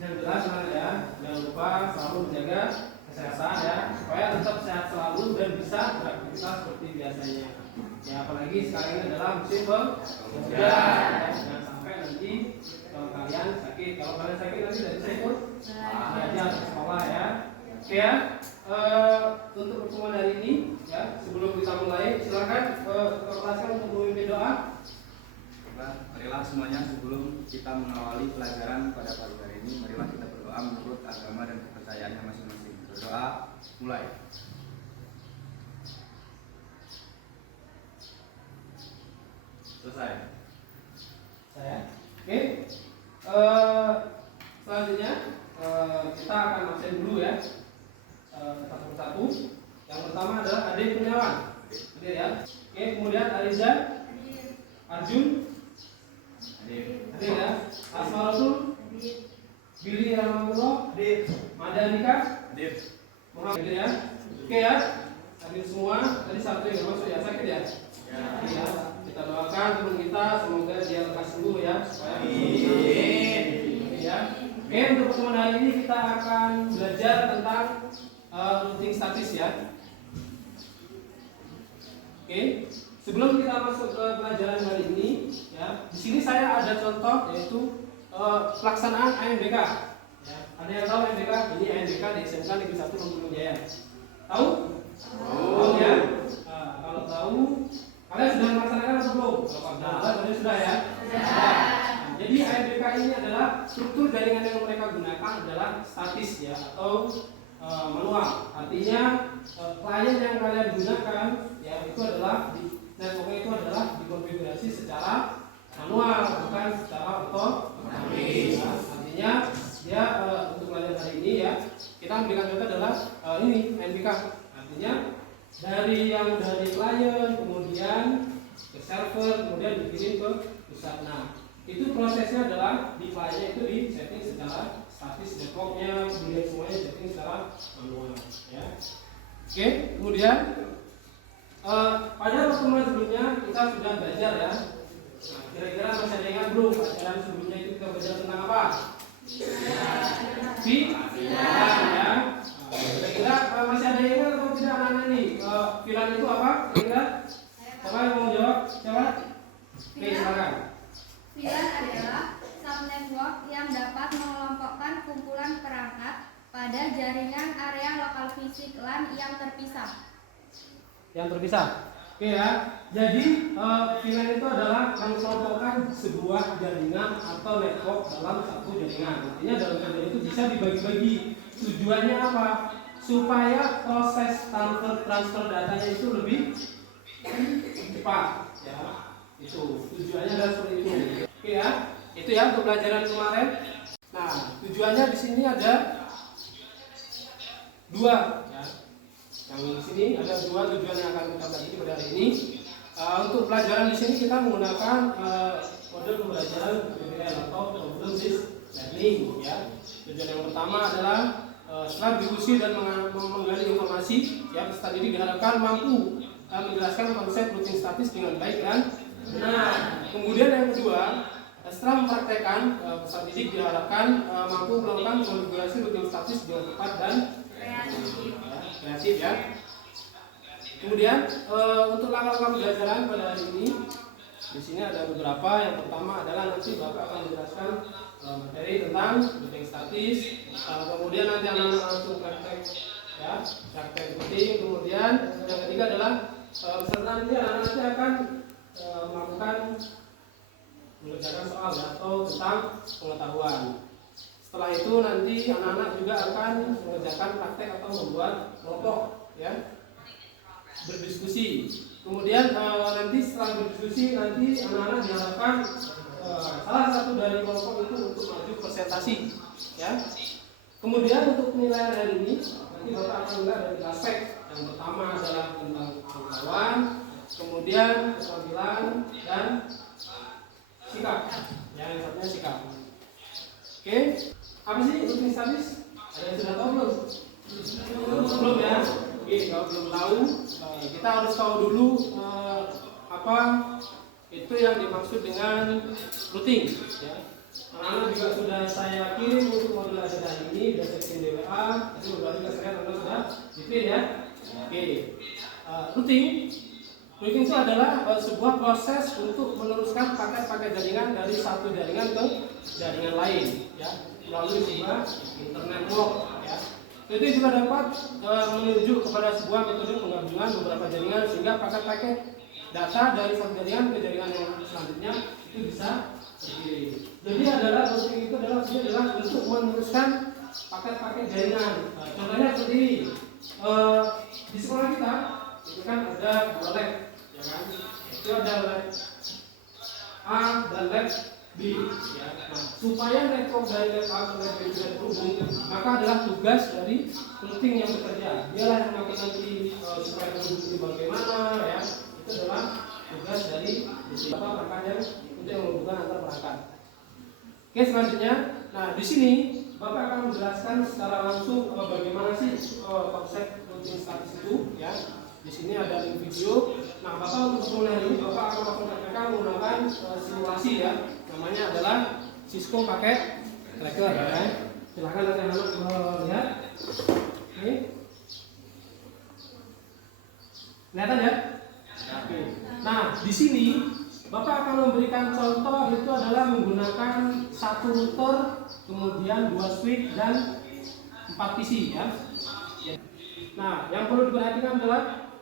Yang jelas ya, jangan lupa selalu menjaga kesehatan ya, supaya tetap sehat selalu dan bisa beraktivitas seperti biasanya. Ya, apalagi sekarang ini adalah musim penghujan, ya, jangan sampai nanti kalau kalian sakit. Kalau kalian sakit nanti tidak bisa ikut belajar di sekolah ya. Oke ya, untuk pertemuan hari ini ya, sebelum kita mulai, silakan kelaskan untuk memimpin doa. Marilah semuanya sebelum kita mengawali pelajaran pada pagi hari ini, marilah kita berdoa menurut agama dan kepercayaannya masing-masing. Berdoa, mulai. Selesai. Saya. Oke. Selanjutnya kita akan absen dulu ya. Satu persatu. Yang pertama adalah Ade Kurniawan. Hadir ya. Oke, kemudian Ariza, Arjun, hadir ya. Asma Rasul, Billy Rahmatullah, Madanika, Muhammad, hadir ya. Oke ya. Hadir semua. Tadi satu yang masuk ya, sakit ya. Ya. Kita doakan teman kita semoga dia lekas sembuh ya. Amin. Ya. Oke, untuk pertemuan hari ini kita akan belajar tentang routing statis ya. Oke, sebelum kita masuk ke pelajaran hari ini, ya, di sini saya ada contoh yaitu pelaksanaan AMBK. Ya, ada yang tahu AMBK? Ini AMBK di SMK Negeri 1 Lembulung Jaya. Tahu? Tahu ya? Kalau tahu, kalian sudah melaksanakan atau belum? Kalau sudah ya. Jadi AMBK ini adalah struktur jaringan yang mereka gunakan adalah statis ya, atau manual. Artinya klien yang kalian gunakan ya itu adalah networknya itu adalah dikonfigurasi secara manual, bukan secara otomatis. Ya. Artinya dia untuk pelajaran hari ini ya kita ambilkan contoh adalah ini AMBK. Artinya dari klien kemudian ke server kemudian dikirim ke pusat. Nah itu prosesnya adalah di kliennya itu di setting secara statis networknya, kemudian semuanya setting secara manual ya. Oke, kemudian pada pertemuan sebelumnya kita sudah belajar ya. Nah, kira-kira masih ada yang ingat belum pelajaran sebelumnya itu kita belajar tentang apa? VLAN ya. Kira-kira masih ada yang ingat atau tidak anak-anak ini? VLAN itu apa? Kira-kira siapa yang mau jawab? Siapa? Oke, silakan. VLAN adalah subnetwork yang dapat mengelompokkan kumpulan perangkat pada jaringan area lokal fisik LAN yang terpisah. Oke ya. Jadi VLAN itu adalah mengelompokkan sebuah jaringan atau network dalam satu jaringan. Artinya dalam jaringan itu bisa dibagi-bagi. Tujuannya apa? Supaya proses transfer datanya itu lebih cepat ya. Itu tujuannya adalah seperti itu. Oke ya. Itu ya untuk pelajaran kemarin. Nah, tujuannya di sini ada dua ya. Yang di sini ada dua tujuan yang akan kita bagi pada hari ini. Untuk pelajaran di sini kita menggunakan model pembelajaran PBL atau problem based learning ya. Tujuan yang pertama adalah setelah diskusi dan menggali informasi ya, peserta didik diharapkan mampu menjelaskan konsep routing statis dengan baik dan benar. Kemudian yang kedua, setelah mempraktekkan, peserta didik diharapkan mampu melakukan konfigurasi routing statis dengan tepat dan kreatif ya. Kemudian untuk langkah-langkah pembelajaran pada hari ini di sini ada beberapa. Yang pertama adalah nanti Bapak akan menjelaskan materi tentang routing statis. Kemudian nanti anak-anak langsung praktek ya, praktek routing. Kemudian yang ketiga adalah peserta nanti akan melakukan mengerjakan soal ya, atau tentang pengetahuan. Setelah itu nanti anak-anak juga akan mengerjakan praktek atau membuat kelompok ya, berdiskusi. Kemudian nanti setelah berdiskusi nanti anak-anak diharapkan salah satu dari kelompok itu untuk maju presentasi ya. Kemudian untuk penilaian hari ini nanti Bapak akan melihat dari aspek. Yang pertama adalah tentang pengetahuan, kemudian keterampilan dan sikap. Yang satunya sikap. Oke, apa sih routing studies? Ada yang sudah tahu belum? Belum ya? Oke, kalau belum tahu, kita harus tahu dulu apa itu yang dimaksud dengan routing. Ya. Anak-anak juga sudah saya kirim untuk modul ajaran ini, sudah saya kirim di WA. Tapi beberapa juga saya lihat sudah dipilih ya. Oke, routing itu adalah sebuah proses untuk meneruskan paket-paket jaringan dari satu jaringan ke jaringan lain, ya, melalui sebuah internet network, ya. Itu juga dapat menuju kepada sebuah metode penggabungan beberapa jaringan sehingga paket-paket data dari satu jaringan ke jaringan yang selanjutnya itu bisa terkirim. Jadi routing itu adalah untuk meneruskan paket-paket jaringan. Contohnya seperti ini. Di sekolah kita itu kan ada dua lab, ya kan? Itu ada lab A dan lab B, ya. Nah, supaya network dari lab A ke lab B bisa terhubung, maka adalah tugas dari routing yang bekerja. Dialah yang mengatur nanti supaya terhubung ini bagaimana, ya. Itu adalah tugas dari beberapa perangkat yang untuk menghubungkan antar perangkat. Oke, selanjutnya, nah di sini Bapak akan menjelaskan secara langsung bagaimana sih konsep routing statis itu, ya. Di sini ada link video. Nah, Bapak untuk mulai ini Bapak akan melakukan praktek menggunakan simulasi ya. Namanya adalah Cisco Packet Tracker, ya. Silakan nanti anak-anak lihat. Oke. Kelihatan ya? Oke. Nah, di sini Bapak akan memberikan contoh itu adalah menggunakan satu router, kemudian 2 switch dan 4 PC ya. Nah, yang perlu diperhatikan adalah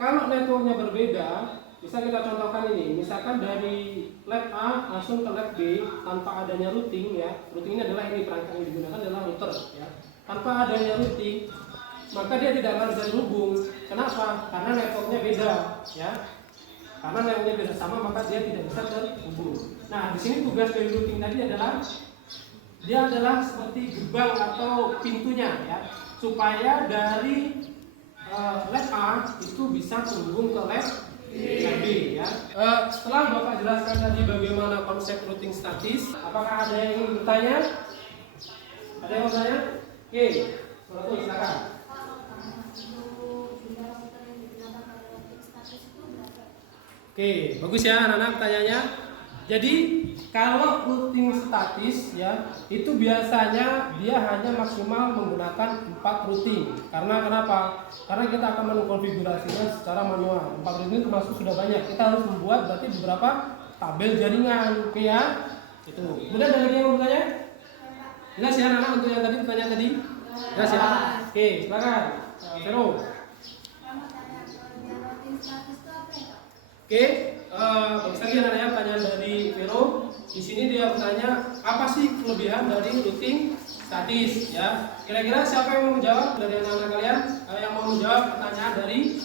kalau networknya berbeda, bisa kita contohkan ini. Misalkan dari lab A langsung ke lab B tanpa adanya routing ya. Routing ini adalah ini perangkat yang digunakan adalah router ya. Tanpa adanya routing, maka dia tidak akan bisa terhubung. Kenapa? Karena networknya beda ya. Karena networknya beda sama, maka dia tidak bisa terhubung. Nah, di sini tugas dari routing tadi adalah dia adalah seperti gerbang atau pintunya ya, supaya dari lab A itu bisa terhubung ke lab B ya. Setelah Bapak jelaskan tadi bagaimana konsep routing statis, apakah ada yang ingin bertanya? Ada yang mau bertanya? Oke, silakan. Oke, bagus ya anak-anak pertanyaannya. Jadi kalau routing statis ya, itu biasanya dia hanya maksimal menggunakan 4 routing. Karena kenapa? Karena kita akan mengkonfigurasinya secara manual. 4 routing termasuk sudah banyak. Kita harus membuat berarti beberapa tabel jaringan, oke ya? Itu. Kemudian ada lagi yang mau bertanya? Jelas ya anak-anak untuk yang tadi bertanya tadi? Jelas ya? Oke, silakan. Vero. Oke, bagus lagi anak-anak pertanyaan dari Vero. Di sini dia bertanya apa sih kelebihan dari routing statis ya. Kira-kira siapa yang mau menjawab dari anak-anak kalian yang mau menjawab pertanyaan dari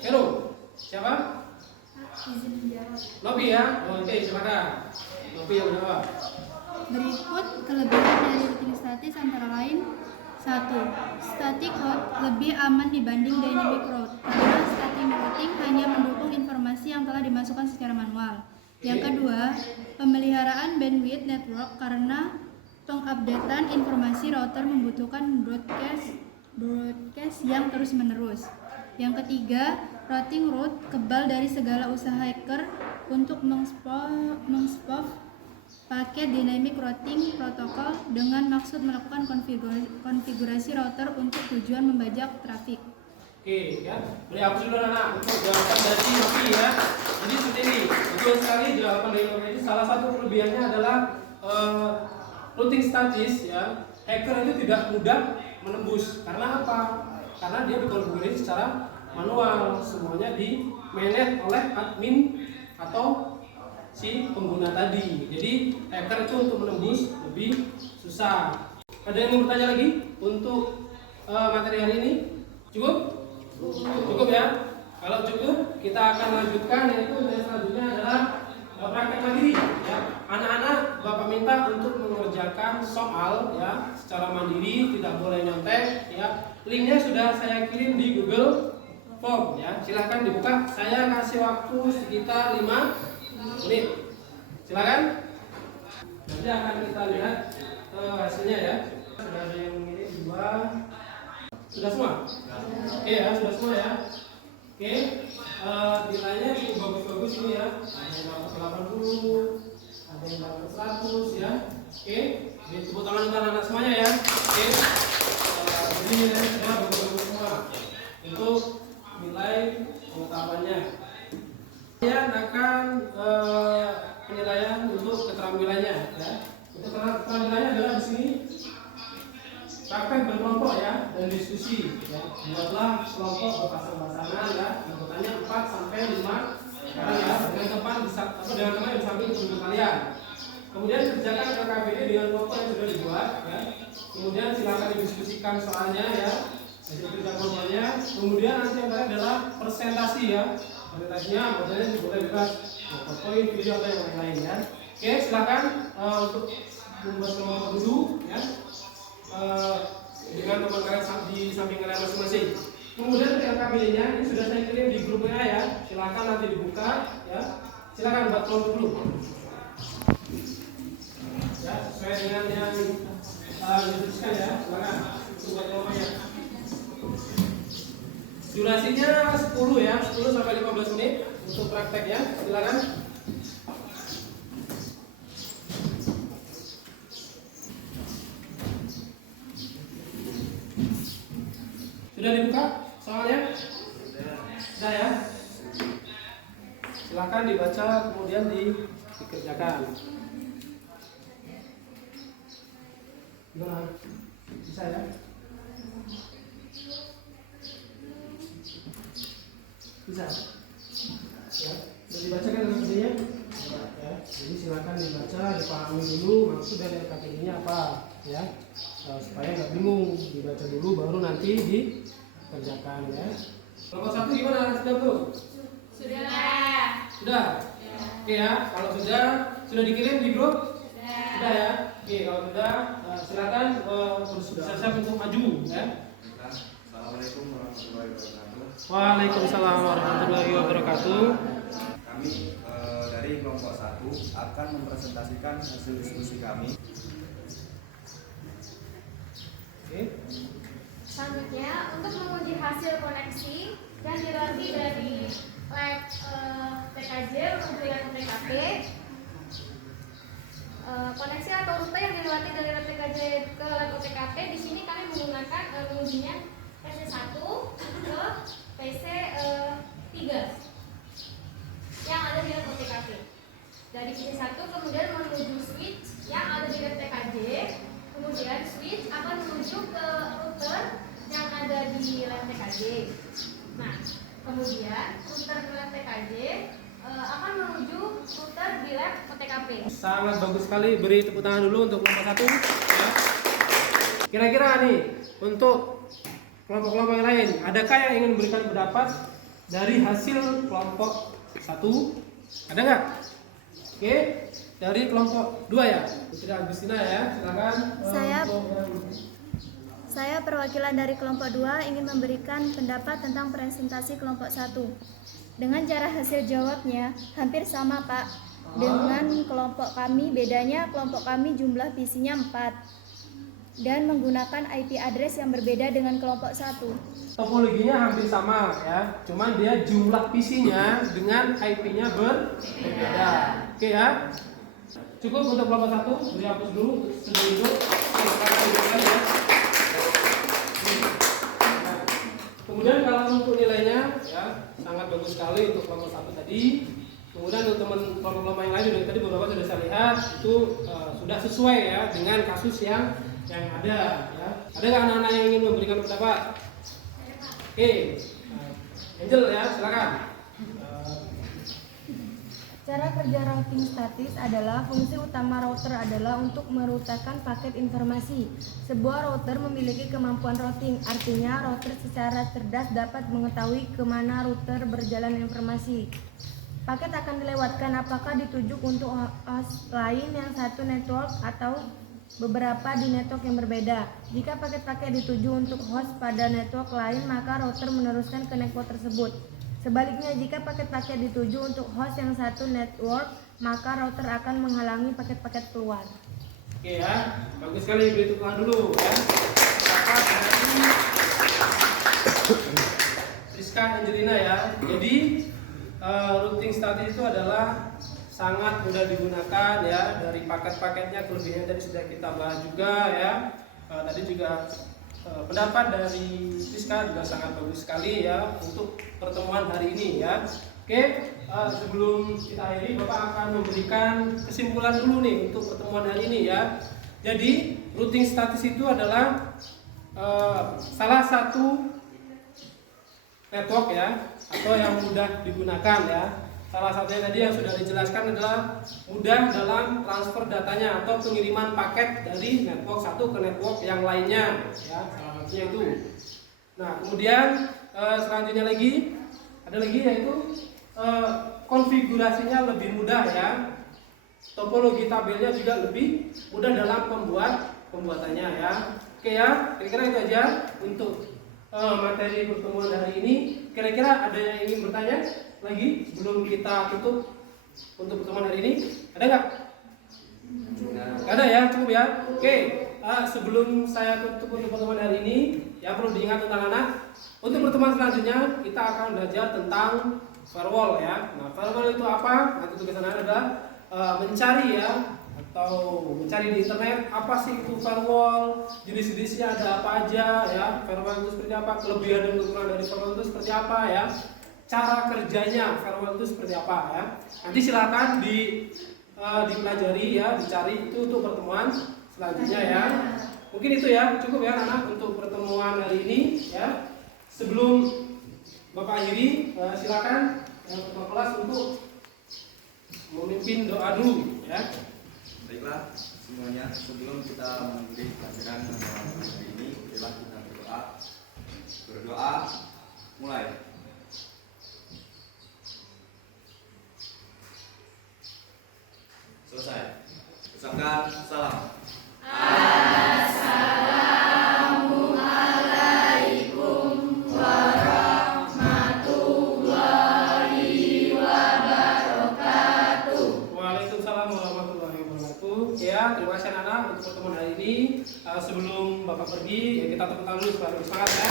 Vero? Siapa? Nopi ya. Oke, silakan. Nopi yang menjawab. Berikut kelebihan dari routing statis antara lain: 1. Static route lebih aman dibanding dynamic route karena static routing hanya mendukung informasi yang telah dimasukkan secara manual. Yang kedua, pemeliharaan bandwidth network karena pengupdatean informasi router membutuhkan broadcast yang terus-menerus. Yang ketiga, routing route kebal dari segala usaha hacker untuk mengspoof paket dynamic routing protokol dengan maksud melakukan konfigurasi router untuk tujuan membajak trafik. Oke ya, beri hapus dulu anak untuk jawaban dari Nopi ya. Jadi seperti ini, betul sekali jawaban dari Nopi itu salah satu kelebihannya adalah routing statis ya. Hacker itu tidak mudah menembus. Karena apa? Karena dia dikonfigurasi secara manual, semuanya di manage oleh admin atau si pengguna tadi. Jadi hacker itu untuk menembus lebih susah. Ada yang mau bertanya lagi untuk materi hari ini? Cukup? Cukup ya? Kalau cukup, kita akan lanjutkan, yaitu yang selanjutnya adalah praktek mandiri. Ya. Anak-anak, Bapak minta untuk mengerjakan soal ya secara mandiri, tidak boleh nyontek. Ya. Linknya sudah saya kirim di Google Form. Ya. Silahkan dibuka. Saya kasih waktu sekitar 5 menit. Silakan. Nanti akan kita lihat hasilnya ya. Sudah ada yang mengirim 2. Sudah semua? Oke ya, sudah semua ya. Oke, nilainya cukup bagus-bagus ini ya. Ada yang dapat 80, ada yang dapat 100 ya. Oke, jadi tepuk tangan untuk anak-anak semuanya ya. Oke, jadi nilainya sudah bagus-bagus semua. Untuk nilai pengetahuannya. Kemudian akan penilaian untuk keterampilannya ya. Untuk keterampilannya adalah di sini praktek berkelompok ya dan diskusi ya. Buatlah kelompok berpasang-pasangan ya. Anggotanya 4 sampai 5 orang ya. Dengan teman bisa atau dengan teman yang samping teman kalian. Kemudian kerjakan LKBD dengan kelompok yang sudah dibuat ya. Kemudian silakan didiskusikan soalnya ya. Hasil kerja kelompoknya. Kemudian nanti yang terakhir adalah presentasi ya. Presentasinya modelnya boleh bebas PowerPoint, video atau yang lain-lain ya. Oke, silakan untuk membuat kelompok dulu ya. Dengan teman kalian di samping kalian masing-masing. Kemudian LKBD-nya ini sudah saya kirim di grup WA ya. Silakan nanti dibuka ya. Silakan buat kelompok dulu. Ya, sesuai dengan yang dituliskan ya. Silakan buat kelompoknya. Durasinya 10 ya, 10 sampai 15 menit untuk praktek ya. Silakan. Sudah dibuka soalnya? Sudah ya? Silakan dibaca kemudian dikerjakan. Gimana? Bisa ya? Bisa? Ya, sudah dibaca kan LKPD-nya? Ya, jadi silakan dibaca, dipahami dulu maksud dari LKPD-nya apa ya. Supaya nggak bingung, dibaca dulu baru nanti dikerjakan ya. Kelompok 1 gimana? Sudah belum? Sudah. Sudah? Ya. Oke ya, kalau sudah dikirim di grup? Sudah ya? Oke, kalau sudah silakan bersiap-siap untuk maju ya. Assalamualaikum warahmatullahi wabarakatuh. Waalaikumsalam warahmatullahi wabarakatuh. Kami dari kelompok 1 akan mempresentasikan hasil diskusi kami. Oke. Selanjutnya untuk menguji hasil koneksi yang dilewati dari lab TKJ menuju dengan TKP. Koneksi atau rute yang dilewati dari lab TKJ ke lab TKP, di sini kami menggunakan mengujinya PC1 ke PC3 yang ada di lab TKP. Dari PC1 kemudian menuju switch yang ada di lab TKJ. Kemudian switch akan menuju ke router yang ada di lab TKJ. Nah, kemudian router di lab TKJ akan menuju router di lab TKP. Sangat bagus sekali, beri tepuk tangan dulu untuk kelompok 1 ya. Kira-kira nih untuk kelompok-kelompok yang lain, adakah yang ingin memberikan pendapat dari hasil kelompok 1? Ada nggak? Oke, dari kelompok 2 ya, Putri Agustina ya, silakan. Saya perwakilan dari kelompok 2 ingin memberikan pendapat tentang presentasi kelompok 1. Dengan cara hasil jawabnya hampir sama Pak dengan kelompok kami, bedanya kelompok kami jumlah PC-nya 4 dan menggunakan IP address yang berbeda dengan kelompok 1. Topologinya hampir sama ya, cuman dia jumlah PC-nya dengan IP-nya berbeda. Oke ya. Cukup untuk kelompok 1, dihapus dulu sebelum itu. Ya. Kemudian kalau untuk nilainya ya sangat bagus sekali untuk kelompok 1 tadi. Kemudian untuk teman kelompok-kelompok yang lain juga tadi beberapa sudah saya lihat itu sudah sesuai ya dengan kasus yang ada ya. Ada nggak anak-anak yang ingin memberikan pendapat? Oke, Angel ya silakan. Cara kerja routing statis adalah fungsi utama router adalah untuk merutakan paket informasi. Sebuah router memiliki kemampuan routing, artinya router secara cerdas dapat mengetahui kemana router berjalan informasi. Paket akan dilewatkan apakah dituju untuk host lain yang satu network atau beberapa di network yang berbeda. Jika paket-paket dituju untuk host pada network lain, maka router meneruskan ke network tersebut. Sebaliknya, jika paket-paket dituju untuk host yang satu network, maka router akan menghalangi paket-paket keluar. Oke ya, bagus sekali, beri tepuk tangan dulu ya. Dapat dari Rizka Angelina ya. Jadi routing statis itu adalah sangat mudah digunakan ya. Dari paket-paketnya, kelebihan tadi sudah kita bahas juga ya. Tadi juga pendapat dari Rizka juga sangat bagus sekali ya untuk pertemuan hari ini ya. Oke, sebelum kita akhiri, Bapak akan memberikan kesimpulan dulu nih untuk pertemuan hari ini ya. Jadi routing statis itu adalah salah satu network ya, atau yang mudah digunakan ya. Salah satunya tadi yang sudah dijelaskan adalah mudah dalam transfer datanya atau pengiriman paket dari network satu ke network yang lainnya ya, salah satunya itu. Nah, kemudian selanjutnya lagi ada lagi yaitu konfigurasinya lebih mudah ya. Topologi tabelnya juga lebih mudah dalam pembuatannya ya. Oke ya, kira-kira itu aja untuk materi pertemuan hari ini. Kira-kira ada yang ingin bertanya lagi sebelum kita tutup untuk pertemuan hari ini? Ada nggak? Nggak ada ya, cukup ya. Oke, sebelum saya tutup untuk pertemuan hari ini, ya perlu diingat anak-anak, untuk pertemuan selanjutnya kita akan belajar tentang firewall ya. Nah, firewall itu apa? Nanti tugas anak adalah mencari ya, atau mencari di internet apa sih itu firewall, jenis-jenisnya ada apa aja ya, firewall itu seperti apa, kelebihan dan kekurangan dari firewall itu seperti apa ya, cara kerjanya firewall itu seperti apa ya. Nanti silakan dipelajari ya, dicari itu untuk pertemuan selanjutnya ya. Mungkin itu ya, cukup ya anak untuk pertemuan hari ini ya. Sebelum Bapak akhiri, silakan yang ketua kelas untuk memimpin doa dulu ya. Baiklah semuanya, sebelum kita mengakhiri pelajaran hari ini, marilah kita berdoa. Berdoa, mulai. Selesai. Ucapkan salam. Assalamualaikum warahmatullahi wabarakatuh. Waalaikumsalam warahmatullahi wabarakatuh. Ya, terima kasih anak-anak untuk pertemuan hari ini. Sebelum Bapak pergi, ya kita tepuk tangan dulu supaya lebih semangat ya.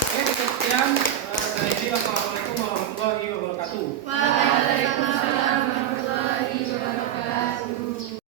Oke, sekian. Saya Wassalamualaikum warahmatullahi wabarakatuh.